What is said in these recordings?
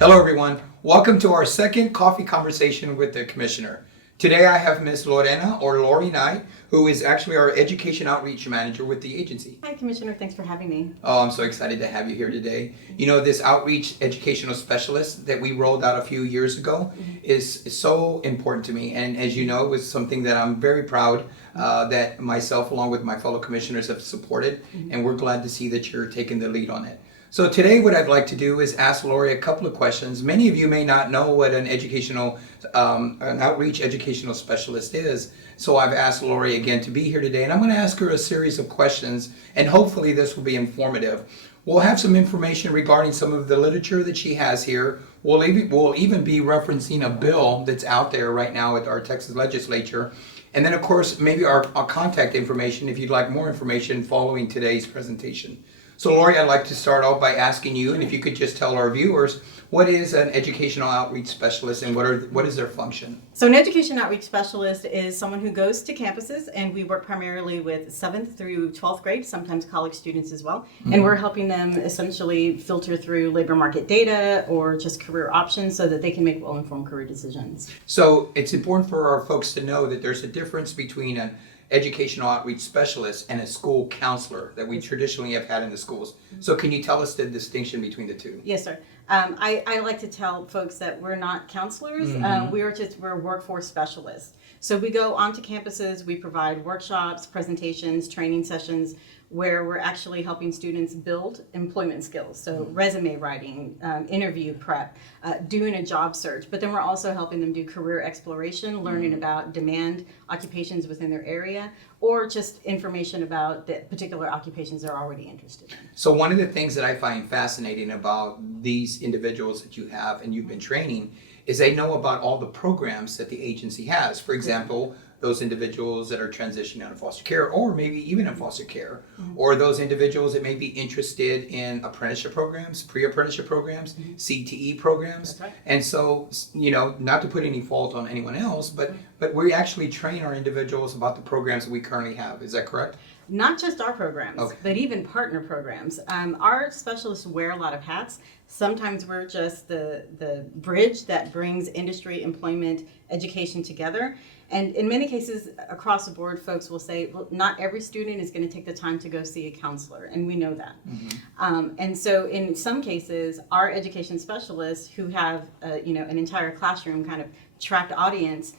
Hello everyone, welcome to our second coffee conversation with the Commissioner. Today I have Ms. Lorena or Lori Knight, who is actually our Education Outreach Manager with the agency. Hi Commissioner, thanks for having me. Oh, I'm so excited to have you here today. You know, this outreach educational specialist that we rolled out a few years ago is so important to me. And as you know, it was something that I'm very proud that myself along with my fellow commissioners have supported. And we're glad to see that you're taking the lead on it. So today what I'd like to do is ask Lori a couple of questions. Many of you may not know what an outreach educational specialist is. So I've asked Lori again to be here today, and I'm going to ask her a series of questions, and hopefully this will be informative. We'll have some information regarding some of the literature that she has here. We'll even be referencing a bill that's out there right now at our Texas legislature. And then of course, maybe our contact information if you'd like more information following today's presentation. So Lori, I'd like to start off by asking you, and if you could just tell our viewers, what is an educational outreach specialist and what is their function? So an education outreach specialist is someone who goes to campuses, and we work primarily with 7th through 12th grade, sometimes college students as well. And we're helping them essentially filter through labor market data or just career options so that they can make well-informed career decisions. So it's important for our folks to know that there's a difference between an educational outreach specialist and a school counselor that we traditionally have had in the schools. So can you tell us the distinction between the two? Yes, sir. I like to tell folks that we're not counselors. We're workforce specialists. So we go onto campuses, we provide workshops, presentations, training sessions where we're actually helping students build employment skills. So resume writing, interview prep, doing a job search, but then we're also helping them do career exploration, learning about demand occupations within their area, or just information about the particular occupations they're already interested in. So one of the things that I find fascinating about these individuals that you have and you've been training is they know about all the programs that the agency has. For example, those individuals that are transitioning out of foster care or maybe even in foster care, or those individuals that may be interested in apprenticeship programs, pre-apprenticeship programs, CTE programs. That's right. And so, you know, not to put any fault on anyone else, but we actually train our individuals about the programs that we currently have. Is that correct? Not just our programs, but even partner programs. Our specialists wear a lot of hats. Sometimes we're just the bridge that brings industry, employment, education together. And in many cases, across the board, folks will say, well, not every student is going to take the time to go see a counselor, and we know that. And so in some cases, our education specialists who have an entire classroom kind of tracked audience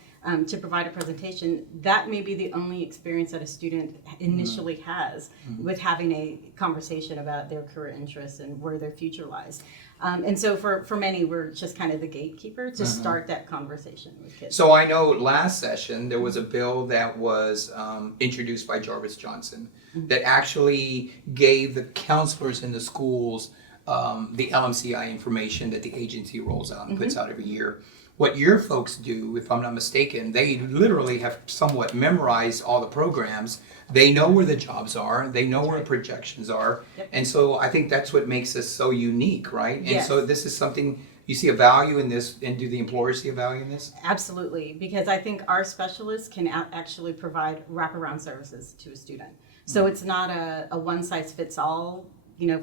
to provide a presentation, that may be the only experience that a student initially has with having a conversation about their career interests and where their future lies. And so for many, we're just kind of the gatekeeper to start that conversation with kids. So I know last session there was a bill that was introduced by Jarvis Johnson that actually gave the counselors in the schools the LMCI information that the agency rolls out and puts out every year. What your folks do, if I'm not mistaken, they literally have somewhat memorized all the programs. They know where the jobs are. They know where the projections are. And so I think that's what makes us so unique, right? And so this is something, you see a value in this, and do the employers see a value in this? Absolutely, because I think our specialists can actually provide wraparound services to a student. So it's not a one-size-fits-all,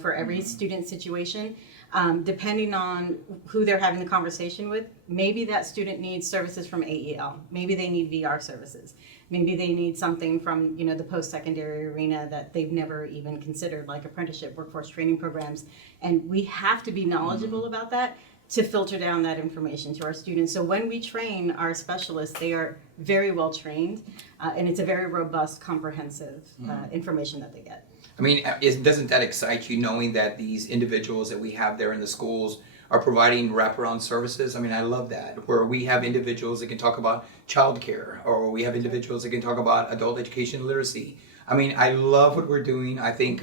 for every student situation. Depending on who they're having the conversation with, maybe that student needs services from AEL. Maybe they need VR services. Maybe they need something from the post-secondary arena that they've never even considered, like apprenticeship, workforce training programs. And we have to be knowledgeable about that to filter down that information to our students. So when we train our specialists, they are very well trained, and it's a very robust, comprehensive information that they get. I mean, doesn't that excite you knowing that these individuals that we have there in the schools are providing wraparound services? I mean, I love that, where we have individuals that can talk about childcare, or we have individuals that can talk about adult education literacy. I mean, I love what we're doing. I think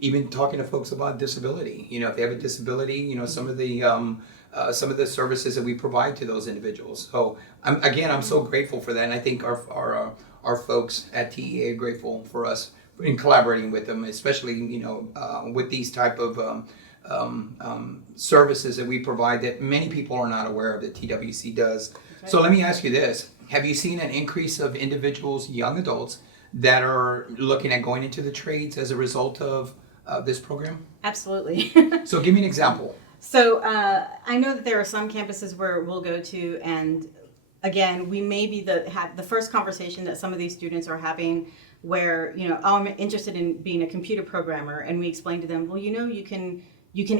even talking to folks about disability, if they have a disability, some of the services that we provide to those individuals. So I'm so grateful for that, and I think our folks at TEA are grateful for us in collaborating with them, especially with these type of services that we provide that many people are not aware of that TWC does. Right. So let me ask you this: have you seen an increase of individuals, young adults, that are looking at going into the trades as a result of this program? Absolutely. So give me an example. So I know that there are some campuses where we'll go to, and again, we may be the first conversation that some of these students are having where, oh, I'm interested in being a computer programmer, and we explain to them, well, you can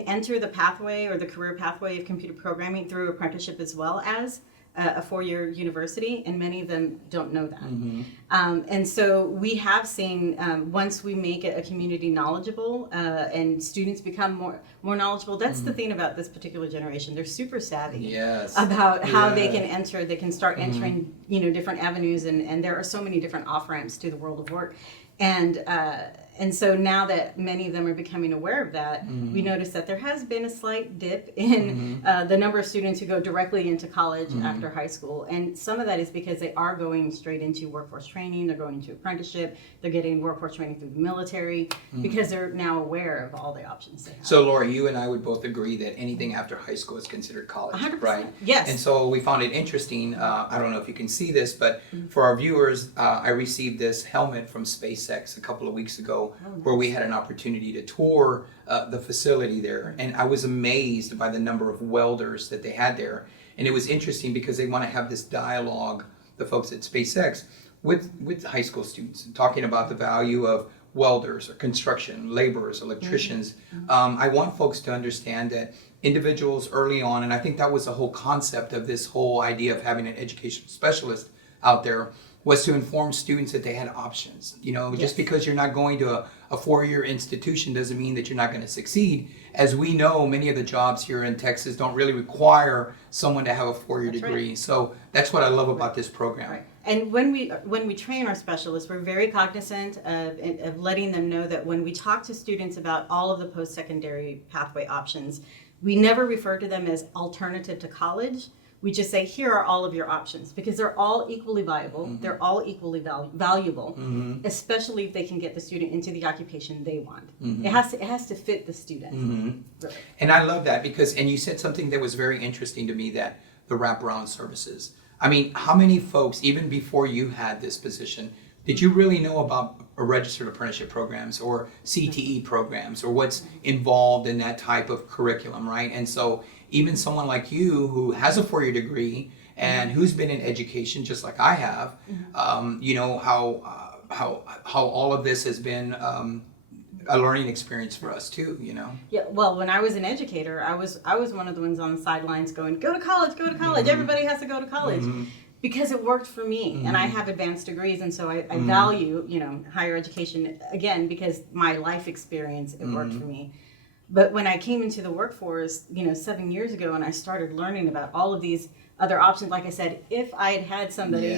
enter the pathway or the career pathway of computer programming through apprenticeship as well as a four-year university, and many of them don't know that. Mm-hmm. And so we have seen, once we make a community knowledgeable and students become more knowledgeable, that's the thing about this particular generation. They're super savvy about how they can enter. They can start entering, different avenues, and there are so many different off-ramps to the world of work. And so now that many of them are becoming aware of that, we notice that there has been a slight dip in the number of students who go directly into college after high school. And some of that is because they are going straight into workforce training, they're going into apprenticeship, they're getting workforce training through the military, because they're now aware of all the options they have. So Laura, you and I would both agree that anything after high school is considered college, 100%. right? Yes. And so we found it interesting, I don't know if you can see this, but for our viewers, I received this helmet from SpaceX a couple of weeks ago, where we had an opportunity to tour the facility there, and I was amazed by the number of welders that they had there. And it was interesting because they want to have this dialogue, the folks at SpaceX, with high school students, talking about the value of welders or construction laborers, electricians. I want folks to understand that individuals early on, and I think that was the whole concept of this whole idea of having an educational specialist out there, was to inform students that they had options. Just because you're not going to a four-year institution doesn't mean that you're not going to succeed. As we know, many of the jobs here in Texas don't really require someone to have a four-year degree. Right. So that's what I love about this program. Right. And when we train our specialists, we're very cognizant of letting them know that when we talk to students about all of the post-secondary pathway options, we never refer to them as alternative to college. We just say, here are all of your options, because they're all equally viable. They're all equally valuable, especially if they can get the student into the occupation they want. It has to fit the student. Really. And I love that and you said something that was very interesting to me, that the wraparound services. I mean, how many folks, even before you had this position, did you really know about registered apprenticeship programs or CTE programs or what's involved in that type of curriculum, right? And so even someone like you who has a four-year degree and who's been in education just like I have, how all of this has been a learning experience for us too, Yeah, well, when I was an educator, I was one of the ones on the sidelines going, go to college, everybody has to go to college. Because it worked for me, and I have advanced degrees, and so I value, higher education, again, because my life experience, it worked for me. But when I came into the workforce, 7 years ago, and I started learning about all of these other options, like I said, if I had had somebody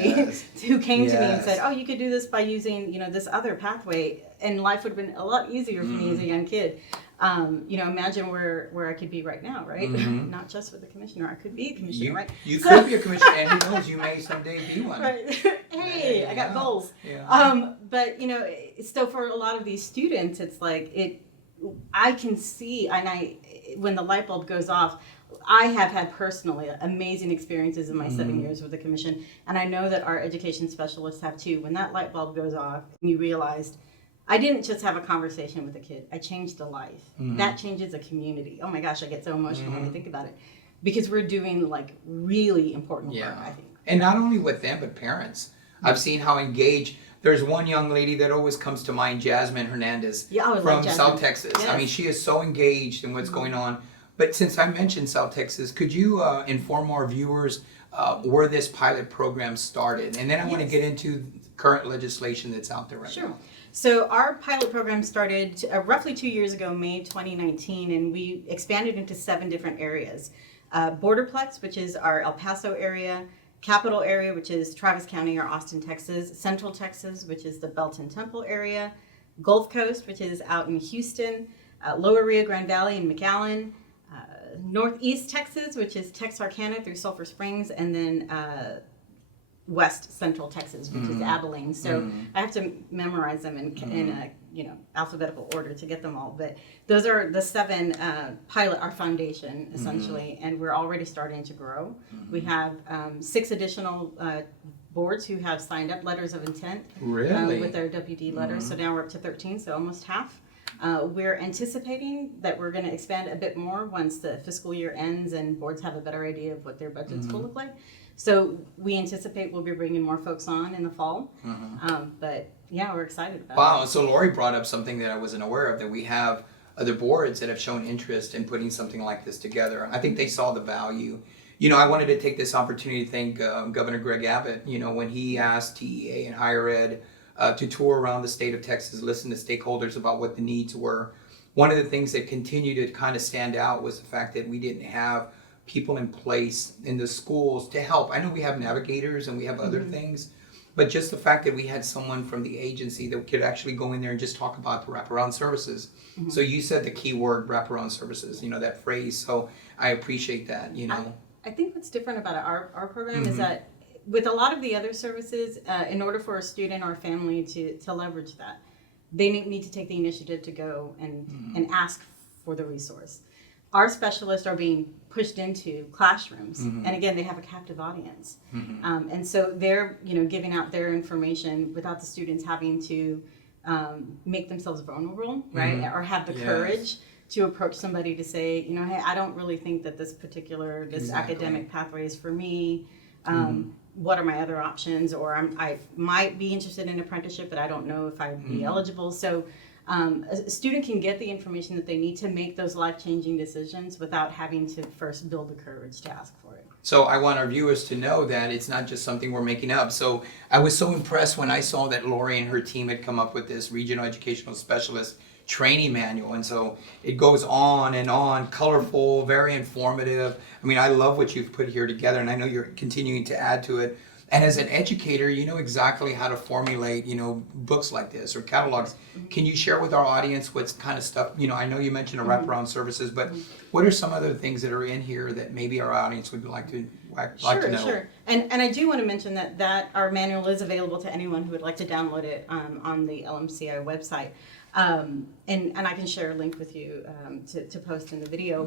who came to me and said, oh, you could do this by using, this other pathway, and life would have been a lot easier for me as a young kid. Imagine where I could be right now, right? Not just with a commissioner, I could be a commissioner, right? You could be a commissioner, and who knows, you may someday be one. Right. Hey, I got goals. Yeah. But so for a lot of these students, it's like I can see, and when the light bulb goes off, I have had personally amazing experiences in my 7 years with the commission, and I know that our education specialists have too. When that light bulb goes off, and you realized, I didn't just have a conversation with a kid. I changed a life. That changes a community. Oh my gosh, I get so emotional when I think about it. Because we're doing really important work, I think. And not only with them, but parents. I've seen how engaged. There's one young lady that always comes to mind, Jasmine Hernandez from South Texas. Yes. I mean, she is so engaged in what's going on. But since I mentioned South Texas, could you inform our viewers where this pilot program started? And then I want to get into current legislation that's out there right now. So our pilot program started roughly 2 years ago, May 2019, and we expanded into 7 different areas. Borderplex, which is our El Paso area, Capital area, which is Travis County or Austin, Texas, Central Texas, which is the Belton Temple area, Gulf Coast, which is out in Houston, Lower Rio Grande Valley in McAllen, Northeast Texas, which is Texarkana through Sulphur Springs, and then West Central Texas, which is Abilene. So I have to memorize them in a alphabetical order to get them all. But those are the 7 pilot, our foundation essentially, and we're already starting to grow. We have 6 additional boards who have signed up letters of intent with their WD letters. So now we're up to 13, so almost half. We're anticipating that we're going to expand a bit more once the fiscal year ends and boards have a better idea of what their budgets will look like. So we anticipate we'll be bringing more folks on in the fall. But yeah, we're excited about it. Wow. So Lori brought up something that I wasn't aware of, that we have other boards that have shown interest in putting something like this together. I think they saw the value. You know, I wanted to take this opportunity to thank Governor Greg Abbott, you know, when he asked TEA and higher ed to tour around the state of Texas, listen to stakeholders about what the needs were. One of the things that continued to kind of stand out was the fact that we didn't have people in place in the schools to help. I know we have navigators and we have other things, but just the fact that we had someone from the agency that could actually go in there and just talk about the wraparound services. So you said the key word, wraparound services, you know, that phrase. So I appreciate that, you know. I think what's different about our program is that with a lot of the other services, in order for a student or family to leverage that, they need to take the initiative to go and ask for the resource. Our specialists are being pushed into classrooms, and again, they have a captive audience, and so they're giving out their information without the students having to make themselves vulnerable, right, or have the courage to approach somebody to say, hey, I don't really think that this academic pathway is for me. What are my other options? Or I might be interested in apprenticeship, but I don't know if I'd be eligible. So a student can get the information that they need to make those life-changing decisions without having to first build the courage to ask for it. So I want our viewers to know that it's not just something we're making up. So I was so impressed when I saw that Lori and her team had come up with this regional educational specialist training manual, and so it goes on and on, colorful, very informative. I mean, I love what you've put here together, and I know you're continuing to add to it. And as an educator, you know exactly how to formulate, books like this or catalogs. Can you share with our audience what's kind of stuff, I know you mentioned a wraparound services, but what are some other things that are in here that maybe our audience would like to know? Sure. And I do want to mention that our manual is available to anyone who would like to download it on the LMCI website. And I can share a link with you to post in the video.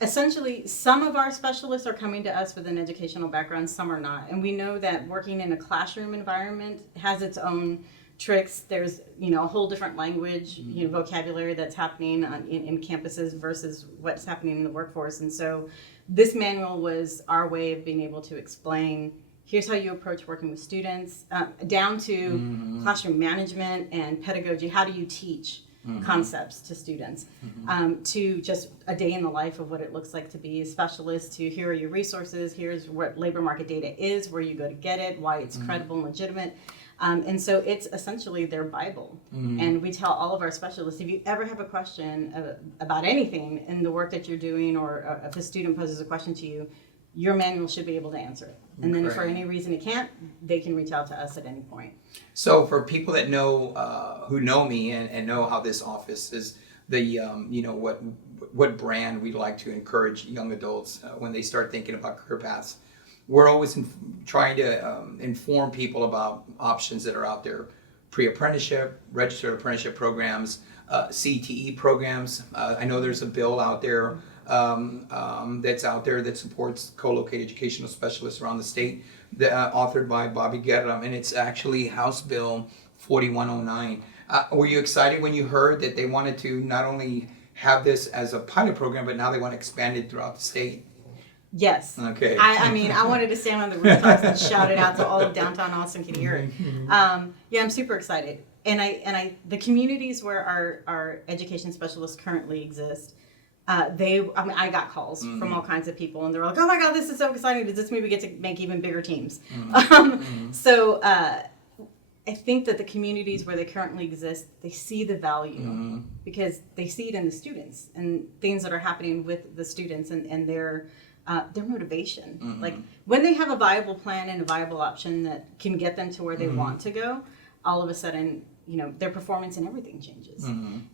Essentially, some of our specialists are coming to us with an educational background, some are not. And we know that working in a classroom environment has its own tricks. There's, a whole different language, vocabulary that's happening in campuses versus what's happening in the workforce. And so this manual was our way of being able to explain, here's how you approach working with students, down to classroom management and pedagogy. How do you teach concepts to students? To just a day in the life of what it looks like to be a specialist, to here are your resources, here's what labor market data is, where you go to get it, why it's credible and legitimate. And so it's essentially their Bible. And we tell all of our specialists, if you ever have a question about anything in the work that you're doing, or if a student poses a question to you, your manual should be able to answer it. And then if for any reason it can't, they can reach out to us at any point. So for people that know, who know me and know how this office is, what brand we like to encourage young adults when they start thinking about career paths. We're always trying to inform people about options that are out there. Pre-apprenticeship, registered apprenticeship programs, CTE programs. I know there's a bill out there that's out there that supports co-located educational specialists around the state, authored by Bobby Guerra, and it's actually House Bill 4109. Were you excited when you heard that they wanted to not only have this as a pilot program, but now they want to expand it throughout the state? Yes. Okay. I wanted to stand on the rooftops and shout it out so all of downtown Austin could hear it. I'm super excited. And the communities where our education specialists currently exist, I got calls from all kinds of people, and they were like, "Oh my God, this is so exciting! Does this mean we get to make even bigger teams?" So I think that the communities where they currently exist, they see the value because they see it in the students and things that are happening with the students and their motivation. Like when they have a viable plan and a viable option that can get them to where they want to go, all of a sudden, their performance and everything changes.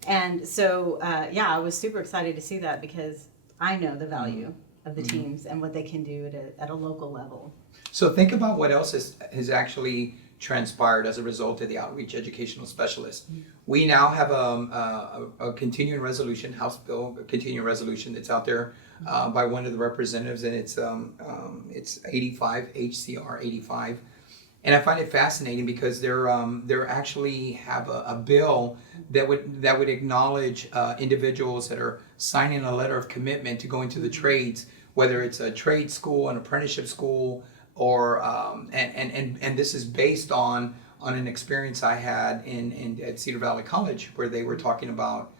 And so, I was super excited to see that because I know the value of the teams and what they can do at a local level. So think about what else has actually transpired as a result of the outreach educational specialist. We now have a continuing resolution, House Bill, a continuing resolution that's out there by one of the representatives, and it's 85, HCR 85. And I find it fascinating because they're actually have a bill that would acknowledge individuals that are signing a letter of commitment to go into the trades, whether it's a trade school, an apprenticeship school, or and this is based on an experience I had at Cedar Valley College, where they were talking about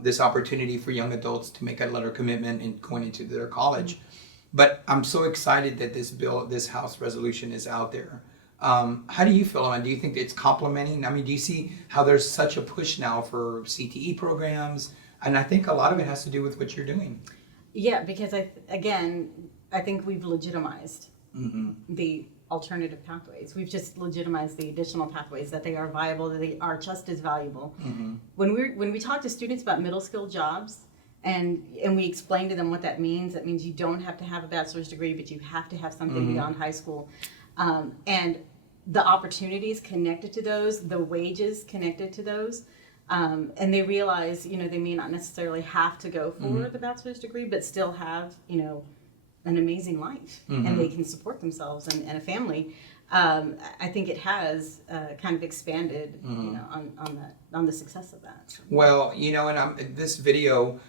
this opportunity for young adults to make a letter of commitment and going into their college. But I'm so excited that this House resolution is out there. How do you feel on it? Do you think it's complementing? I mean, do you see how there's such a push now for CTE programs? And I think a lot of it has to do with what you're doing. Yeah, because I think we've legitimized the alternative pathways. We've just legitimized the additional pathways, that they are viable, that they are just as valuable. When we talk to students about middle skill jobs, and we explain to them what that means you don't have to have a bachelor's degree, but you have to have something beyond high school. And the opportunities connected to those, the wages connected to those, and they realize, they may not necessarily have to go for the bachelor's degree, but still have, an amazing life, and they can support themselves and a family. I think it has kind of expanded, on the success of that. Well, and this video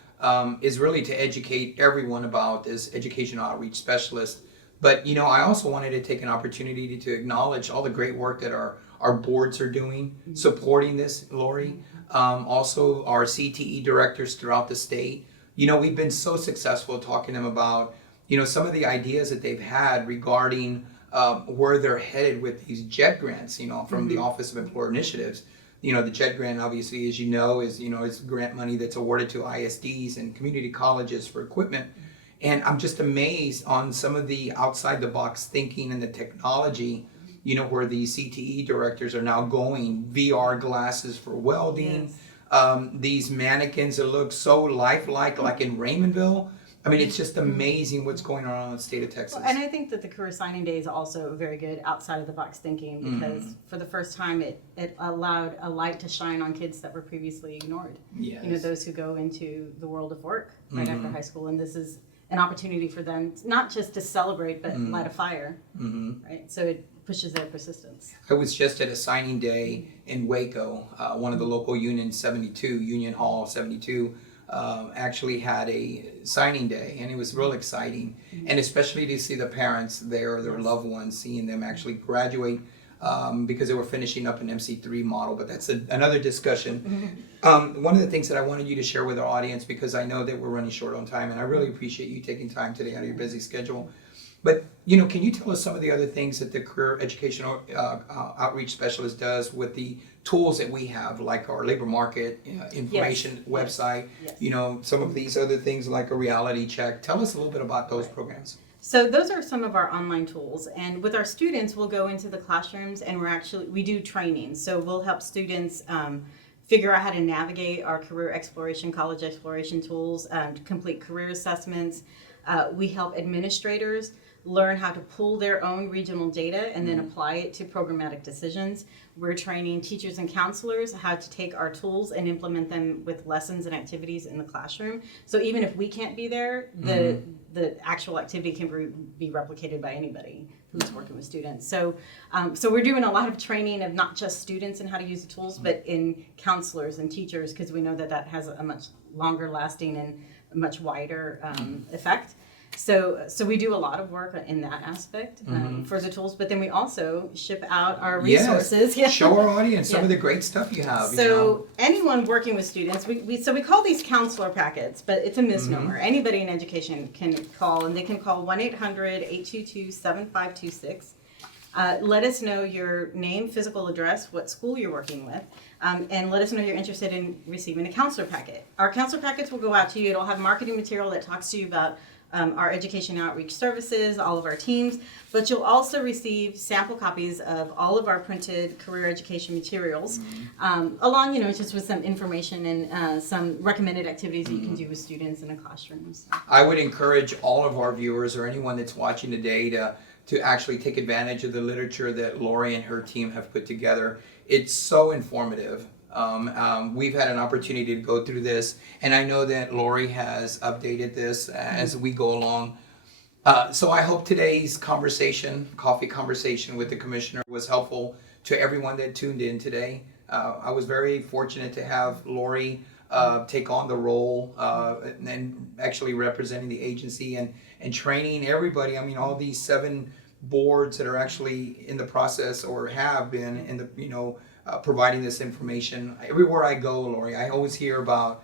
is really to educate everyone about this educational outreach specialist. But, I also wanted to take an opportunity to acknowledge all the great work that our boards are doing, supporting this, Lori. Also, our CTE directors throughout the state. We've been so successful talking to them about, some of the ideas that they've had regarding where they're headed with these JET grants, from the Office of Employer Initiatives. The JET grant, obviously, as is grant money that's awarded to ISDs and community colleges for equipment. And I'm just amazed on some of the outside the box thinking and the technology, where these CTE directors are now going, VR glasses for welding, these mannequins that look so lifelike, like in Raymondville. I mean, it's just amazing what's going on in the state of Texas. Well, and I think that the career signing day is also very good outside of the box thinking, because for the first time it allowed a light to shine on kids that were previously ignored. Yes. Those who go into the world of work right after high school, and this is an opportunity for them not just to celebrate, but light a fire, right? So it pushes their persistence. I was just at a signing day in Waco. One of the local unions, Union Hall 72, actually had a signing day, and it was real exciting. And especially to see the parents there, their loved ones, seeing them actually graduate, because they were finishing up an MC3 model, but that's another discussion. One of the things that I wanted you to share with our audience, because I know that we're running short on time, and I really appreciate you taking time today out of your busy schedule. But, can you tell us some of the other things that the Career Educational Outreach Specialist does with the tools that we have, like our labor market information website, some of these other things like a reality check? Tell us a little bit about those programs. So those are some of our online tools, and with our students, we'll go into the classrooms and we do training. So we'll help students figure out how to navigate our career exploration, college exploration tools, complete career assessments. We help administrators learn how to pull their own regional data and then apply it to programmatic decisions. We're training teachers and counselors how to take our tools and implement them with lessons and activities in the classroom. So even if we can't be there, the actual activity can be replicated by anybody who's working with students. So we're doing a lot of training of not just students in how to use the tools, but in counselors and teachers, because we know that has a much longer lasting and much wider effect. So we do a lot of work in that aspect for the tools, but then we also ship out our resources. Yes. Show our audience some of the great stuff you have. So anyone working with students, we call these counselor packets, but it's a misnomer. Anybody in education can call, and they can call 1-800-822-7526. Let us know your name, physical address, what school you're working with, and let us know you're interested in receiving a counselor packet. Our counselor packets will go out to you. It'll have marketing material that talks to you about our education outreach services, all of our teams, but you'll also receive sample copies of all of our printed career education materials, along, just with some information and some recommended activities that you can do with students in a classroom. So. I would encourage all of our viewers or anyone that's watching today to actually take advantage of the literature that Lori and her team have put together. It's so informative. We've had an opportunity to go through this, and I know that Lori has updated this as we go along. So I hope today's coffee conversation with the commissioner was helpful to everyone that tuned in today. I was very fortunate to have Lori take on the role and actually representing the agency and training everybody. I mean, all these 7 boards that are actually in the process or have been in the, providing this information. Everywhere I go, Lori, I always hear about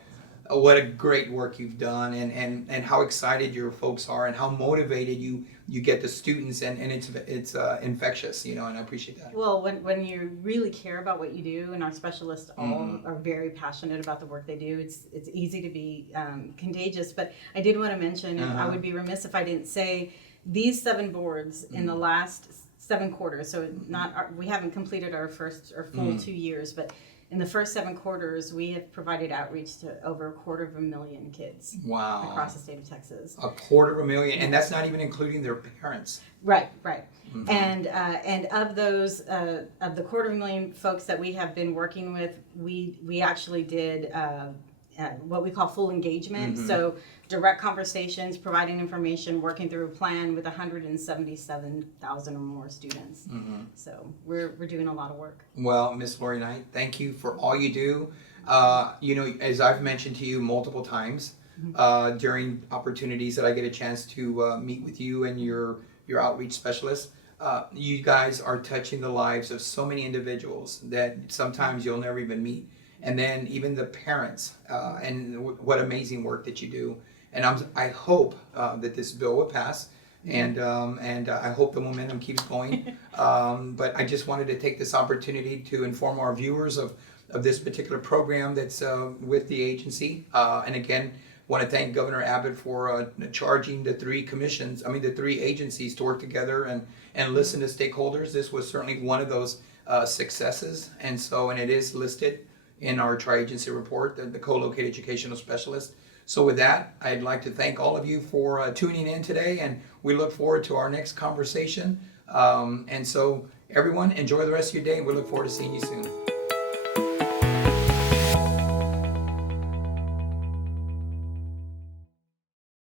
what a great work you've done and how excited your folks are and how motivated you get the students and it's infectious, and I appreciate that. Well, when you really care about what you do, and our specialists all are very passionate about the work they do, it's easy to be contagious. But I did want to mention, I would be remiss if I didn't say, these 7 boards in the last 7 quarters, so we haven't completed our first or full 2 years, but in the first 7 quarters, we have provided outreach to over 250,000 kids. Wow. Across the state of Texas. 250,000, and that's not even including their parents. Right. And of those, of the 250,000 folks that we have been working with, we actually did what we call full engagement. So direct conversations, providing information, working through a plan with 177,000 or more students. So we're doing a lot of work. Well, Miss Lori Knight, thank you for all you do. As I've mentioned to you multiple times during opportunities that I get a chance to meet with you and your outreach specialists, you guys are touching the lives of so many individuals that sometimes you'll never even meet. And then even the parents, and what amazing work that you do. And I hope that this bill will pass, and I hope the momentum keeps going. But I just wanted to take this opportunity to inform our viewers of this particular program that's with the agency. And again, want to thank Governor Abbott for charging the 3 agencies to work together and listen to stakeholders. This was certainly one of those successes, and it is listed in our tri-agency report, the co-located educational specialist. So with that, I'd like to thank all of you for tuning in today, and we look forward to our next conversation. And so everyone, enjoy the rest of your day, and we look forward to seeing you soon.